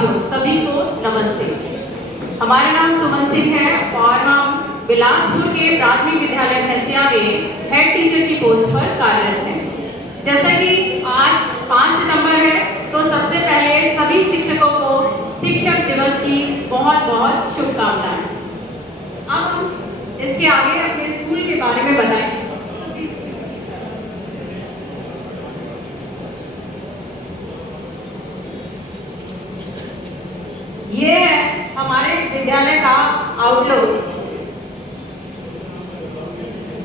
साथियों, सभी को नमस्ते। हमारा नाम सुमन सिंह है और हम बिलासपुर के प्राथमिक विद्यालय भैंसिया में हेड टीचर की पोस्ट पर कार्यरत हैं। जैसा कि आज 5 सितंबर है, तो सबसे पहले सभी शिक्षकों को शिक्षक दिवस की बहुत बहुत शुभकामनाएं। अब हम इसके आगे अपने स्कूल के बारे में बताएंगे। ये है हमारे विद्यालय का आउटलुक।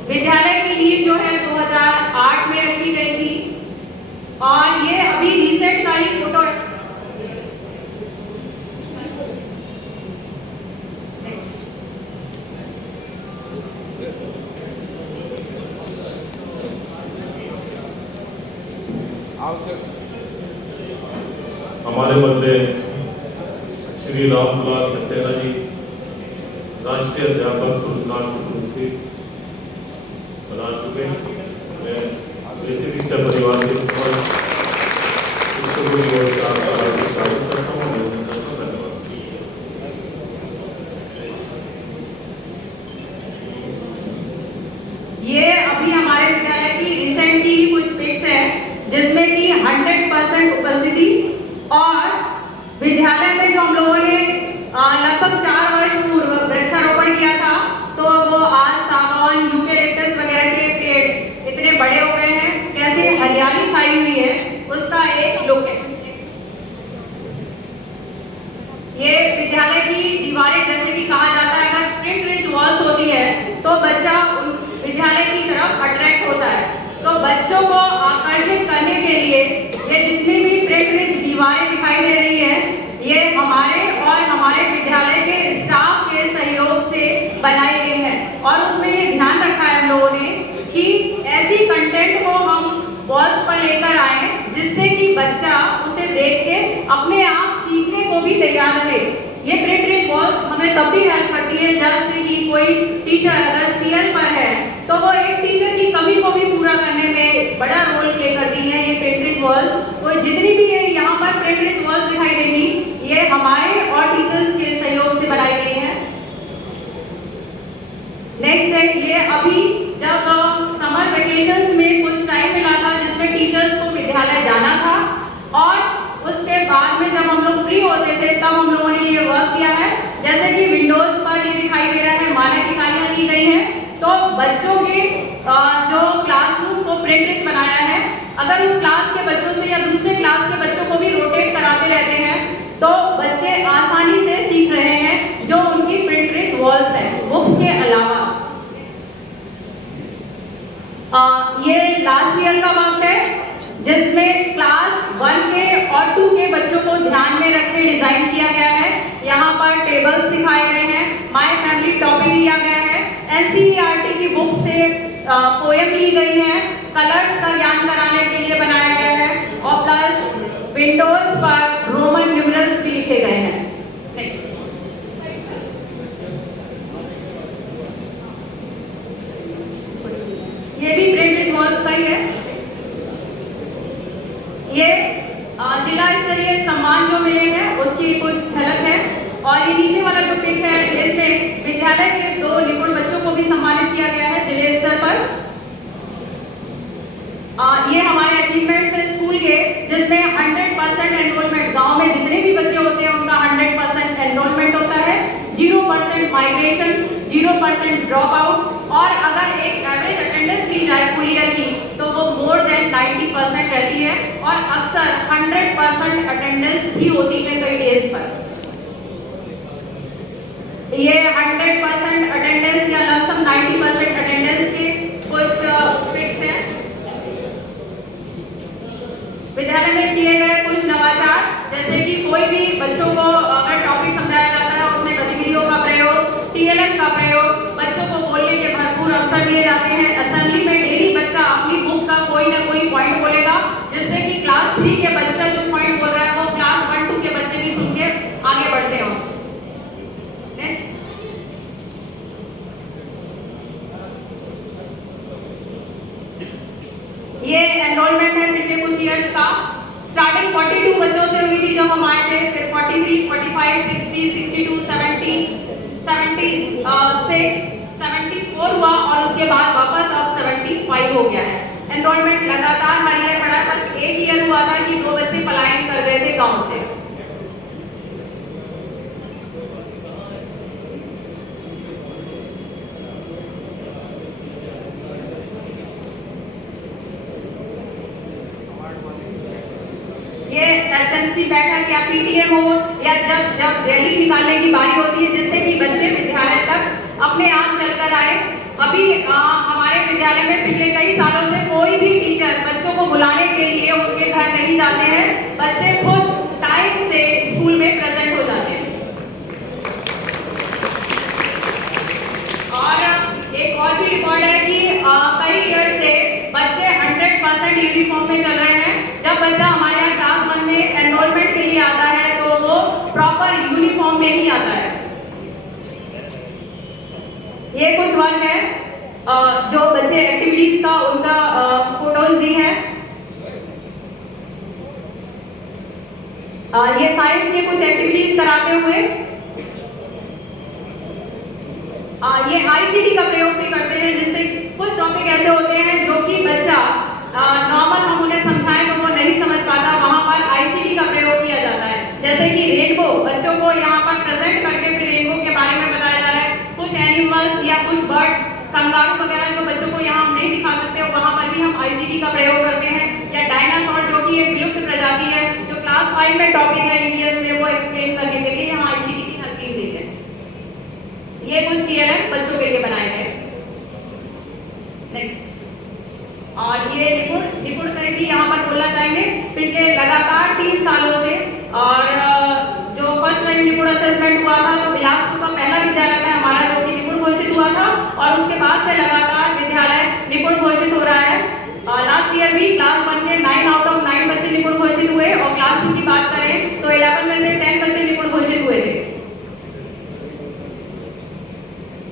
विद्यालय की नींव जो है 2008 में रखी गई थी और ये अभी रिसेंट का ही फोटो है। हमारे मध्य श्री रामलाल सक्सेना जी राष्ट्रीय अध्यापक पुरस्कार से पुरस्कृत बना चुके हैं। मैं बेसिक शिक्षा परिवार के स्वागत करता हूँ। ये अभी हमारे विद्यालय की रिसेंटली ही कुछ पिक्स है जिसमें कि 100% उपस्थिति और विद्यालय में जो हम लोगों ने लगभग 4 वर्ष पूर्व वृक्षारोपण किया था, तो वो आज सागौन, यूकेलिप्टस वगैरह के पेड़ इतने बड़े हो गए हैं, कैसे हरियाली छाई हुई है, उसका एक लुक है। ये विद्यालय की दीवारें, जैसे कि कहा जाता है, अगर प्रिंट रिच वॉल्स होती है तो बच्चा विद्यालय की तरफ अट्रैक्ट होता है। तो बच्चों को आकर्षित करने के लिए ये जितनी भी प्रिंट रिच दीवारें दिखाई दे रही है, ये हमारे और हमारे विद्यालय के स्टाफ के सहयोग से बनाई गई है। और उसमें ये ध्यान रखा है हम लोगों ने कि ऐसी कंटेंट को हम वॉल्स पर लेकर आए जिससे कि बच्चा उसे देख के अपने आप सीखने को भी तैयार रहे। ये प्रिंट रिच वॉल्स हमें तब भी हेल्प करती है जैसे कि कोई टीचर अगर सीएल पर है तो वो एक टीचर की कमी को भी पूरा करने में बड़ा रोल प्ले करती है। ये प्रिंट रिच वॉल्स, तो जितनी भी है यहाँ पर प्रिंट रिच वॉल्स दिखाई देगी, ये हमारे और टीचर्स के सहयोग से बनाई गई है। नेक्स्ट है, ये अभी जब समर वेकेशंस में कुछ टाइम मिला था जिसमें टीचर्स को विद्यालय जाना था और उसके बाद में जब हम लोग फ्री होते थे तब हम लोगों ने ये वर्क किया है। जैसे कि विंडोज पर ये दिखाई दे रहा है, मानक इकाइयां दी गई हैं। तो बच्चों के जो क्लासरूम को प्रिंट रिच बनाया है, अगर उस क्लास के बच्चों से या दूसरे क्लास के बच्चों को भी रोटेट कराते रहते हैं तो बच्चे आसानी से सीख रहे हैं जो उनकी प्रिंट रिच वॉल्स है बुक्स के अलावा। ये लास्ट ईयर का वर्क है जिसमें क्लास 1 के और 2 के बच्चों को ध्यान में रख के डिजाइन किया गया है। यहाँ पर टेबल्स सिखाए गए हैं, माय फैमिली टॉपिक लिया गया है, एनसीईआरटी की बुक से पोएम ली गई है, कलर्स का ज्ञान कराने के लिए बनाया गया है और प्लस विंडोज पर रोमन न्यूमरल्स भी लिखे गए हैं। ये भी प्रिंट रिच वॉल्स का ही है। ये जिला स्तरीय सम्मान जो मिले हैं उसकी कुछ झलक है। और ये नीचे वाला जो पिक है इसमें विद्यालय के 2 निपुण बच्चों को भी सम्मानित किया गया है जिले स्तर पर। ये हमारे अचीवमेंट है स्कूल के, जिसमें 100% एनरोलमेंट, गांव में जितने भी बच्चे होते हैं उनका 100% एनरोलमेंट होता है, 0% माइग्रेशन, 0% ड्रॉप आउट, और अगर एक एवरेज अटेंडेंस ली जाए फुल ईयर की तो वो मोर देन 90% रहती है और अक्सर 100% अटेंडेंस भी होती है कई डेज पर। ये 100% अटेंडेंस या लमसम 90% अटेंडेंस के कुछ पिक्स हैं। विद्यालय में किए गए कुछ नवाचार, जैसे कि कोई भी बच्चों को अगर टॉपिक समझाया जाता है उसमें गतिविधियों का प्रयोग, टीएलएफ का प्रयोग, बच्चों को बोलने के भरपूर अवसर दिए जाते हैं। असेंबली में डेली बच्चा अपनी बुक का कोई ना कोई पॉइंट बोलेगा जिससे कि क्लास 3 के बच्चा जो पॉइंट बोल रहा है वो क्लास 1-2 के बच्चे भी सुन के आगे बढ़ते हो। ये एनरोलमेंट है पिछले कुछ ईयर्स का। स्टार्टिंग 42 बच्चों से हुई थी जब हम आए थे, फिर 43, 45, 60, 62, 70, 76, 74 हुआ और उसके बाद वापस अब 75 हो गया है। एनरोलमेंट लगातार हर ईयर बढ़ा है। बस एक ईयर हुआ था कि 2 बच्चे पलायन कर गए थे गांव से। ये एसएमसी बैठक या पीटीएम हो या जब रैली निकालने की बारी होती है जिससे कि बच्चे विद्यालय तक अपने आप चलकर आए। अभी हमारे विद्यालय में पिछले कई सालों से कोई भी टीचर बच्चों को बुलाने के लिए उनके घर नहीं जाते हैं। बच्चे खुद टाइम से स्कूल में प्रेजेंट हो जाते हैं। और एक और भी रिकॉर्ड है कि कई ईयर से बच्चे 100% यूनिफॉर्म में चल रहे हैं। जब बच्चा हमारे यहाँ क्लास 1 में एनरोलमेंट के लिए आता है तो वो प्रॉपर यूनिफॉर्म में ही आता है। ये कुछ वर्क है जो बच्चे एक्टिविटीज का उनका फोटोज दी है। ये साइंस के कुछ एक्टिविटीज कराते हुए ये आईसीटी का प्रयोग भी करते हैं, जिनसे कुछ टॉपिक ऐसे होते हैं जो कि बच्चा नॉर्मल हम उन्हें समझाएं तो वो नहीं समझ पाता, वहां पर आईसीटी का प्रयोग किया जाता है। जैसे कि रेनबो, बच्चों को यहाँ पर प्रेजेंट करके फिर रेनबो के बारे में बताया जा रहा है। कुछ एनिमल्स या कुछ बर्ड्स, कंगारू वगैरह जो बच्चों को यहाँ हम नहीं दिखा सकते, वहां पर भी हम आईसीटी का प्रयोग करते हैं। या डायनासोर जो कि एक विलुप्त प्रजाति है, जो क्लास 5 में टॉपिक है ईवीएस में, वो एक्सप्लेन करने के लिए यहाँ आईसीटी की हेल्प ली गई है। ये कुछ टीएलएम बच्चों के लिए बनाए गए। नेक्स्ट, और ये निपुण करेगी यहाँ पर बोलना चाहेंगे पिछले लगातार 3 सालों से। और जो फर्स्ट टाइम निपुण असेसमेंट हुआ था तो बिलासपुर का पहला विद्यालय था हमारा जो कि निपुण घोषित हुआ था, और उसके बाद से लगातार विद्यालय निपुण घोषित हो रहा है। लास्ट ईयर भी क्लास 1 के 9 आउट ऑफ 9 बच्चे निपुण घोषित हुए, और क्लास 2 की बात करें तो 11 में से 10 बच्चे निपुण घोषित हुए थे।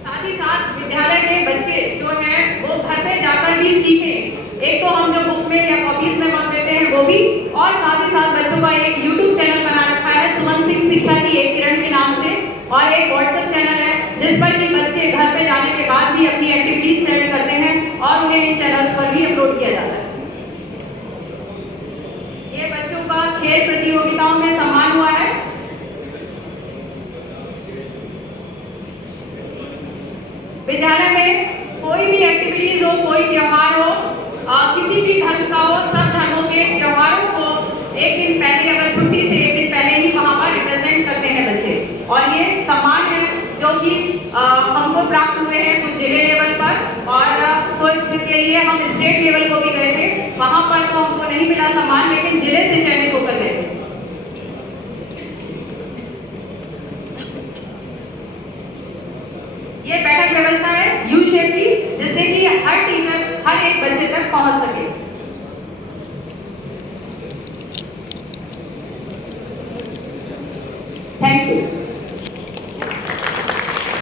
साथ ही साथ विद्यालय के बच्चे जो हैं वो घर पे जाकर भी सीखें। एक तो हम जो बुक में या कॉपीज में पढ़ देते हैं वो भी, और साथ ही साथ बच्चों का एक यूट्यूब चैनल बना रखा है सुमन सिंह शिक्षा की एक किरण के नाम से, और एक व्हाट्सएप चैनल है जिस पर कि बच्चे घर पे जाने के बाद भी अपनी एक्टिविटीज सेंड करते हैं और उन्हें इन चैनल्स पर भी अपलोड किया जाता है। ये बच्चों का खेल प्रतियोगिताओं में सम्मान हुआ है। विद्यालय में कोई भी एक्टिविटीज हो, कोई त्योहार हो, किसी भी धर्म का हो, सब धर्मों के त्योहारों को एक दिन पहले, अगर छुट्टी से एक दिन पहले ही वहां पर रिप्रेजेंट करते हैं बच्चे। और ये सम्मान है जो कि हमको प्राप्त हुए हैं कुछ जिले लेवल पर, और कुछ के लिए हम स्टेट लेवल को भी गए थे। वहां पर तो हमको नहीं मिला सम्मान, लेकिन जिले से चयनित होकर गए। ये बैठक व्यवस्था है यू शेप की, जिससे कि हर टीचर हर एक बच्चे तक पहुंच सके। Thank you.